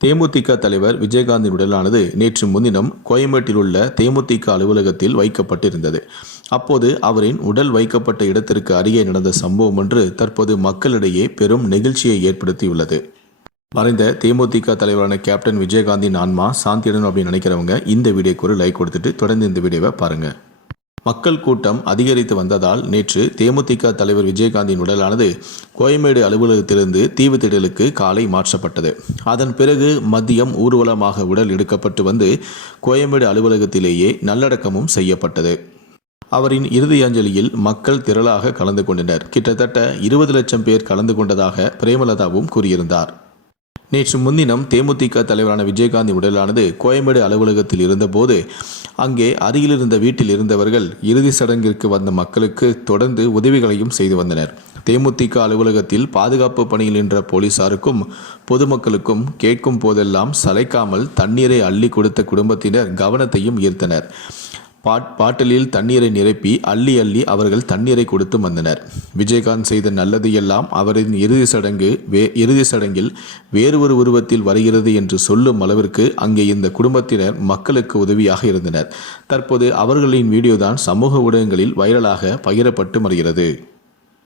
தேமுதிக தலைவர் விஜயகாந்தின் உடலானது நேற்று முன்தினம் கோயம்பேட்டில் உள்ள தேமுதிக அலுவலகத்தில் வைக்கப்பட்டிருந்தது. அப்போது அவரின் உடல் வைக்கப்பட்ட இடத்திற்கு அருகே நடந்த சம்பவம் ஒன்று தற்போது மக்களிடையே பெரும் நெகிழ்ச்சியை ஏற்படுத்தியுள்ளது. மறைந்த தேமுதிக தலைவரான கேப்டன் விஜயகாந்தின் ஆன்மா சாந்தியடன் அப்படின்னு நினைக்கிறவங்க இந்த வீடியோக்கு ஒரு லைக் கொடுத்துட்டு தொடர்ந்து இந்த வீடியோவை பாருங்கள் மக்கள் கூட்டம் அதிகரித்து வந்ததால் நேற்று தேமுதிக தலைவர் விஜயகாந்தின் உடலானது கோயம்பேடு அலுவலகத்திலிருந்து தீவுத்திடலுக்கு காலை மாற்றப்பட்டது. அதன் பிறகு மதியம் ஊர்வலமாக உடல் எடுக்கப்பட்டு வந்து கோயம்பேடு அலுவலகத்திலேயே நல்லடக்கமும் செய்யப்பட்டது. அவரின் இறுதி அஞ்சலியில் மக்கள் திரளாக கலந்து கொண்டனர். கிட்டத்தட்ட இருபது லட்சம் பேர் கலந்து கொண்டதாக பிரேமலதாவும் கூறியிருந்தார். நேற்று முன்தினம் தேமுதிக தலைவரான விஜயகாந்தி உடலானது கோயம்பேடு அலுவலகத்தில் இருந்தபோது அங்கே அருகில் இருந்த வீட்டில் இருந்தவர்கள் இறுதி சடங்கிற்கு வந்த மக்களுக்கு தொடர்ந்து உதவிகளையும் செய்து வந்தனர். தேமுதிக அலுவலகத்தில் பாதுகாப்பு பணியில் நின்ற போலீசாருக்கும் பொதுமக்களுக்கும் கேட்கும் போதெல்லாம் சளைக்காமல் தண்ணீரை அள்ளி கொடுத்த குடும்பத்தினர் கவனத்தையும் ஈர்த்தனர். பாட் பாட்டிலில் தண்ணீரை நிரப்பி அள்ளி அள்ளி அவர்கள் தண்ணீரை கொடுத்து வந்தனர். விஜயகாந்த் செய்த நல்லது எல்லாம் அவரின் இறுதி சடங்கு வே இறுதி சடங்கில் வேறு ஒரு உருவத்தில் வருகிறது என்று சொல்லும் அளவிற்கு அங்கே இந்த குடும்பத்தினர் மக்களுக்கு உதவியாக இருந்தனர். தற்போது அவர்களின் வீடியோதான் சமூக ஊடகங்களில் வைரலாக பகிரப்பட்டு வருகிறது.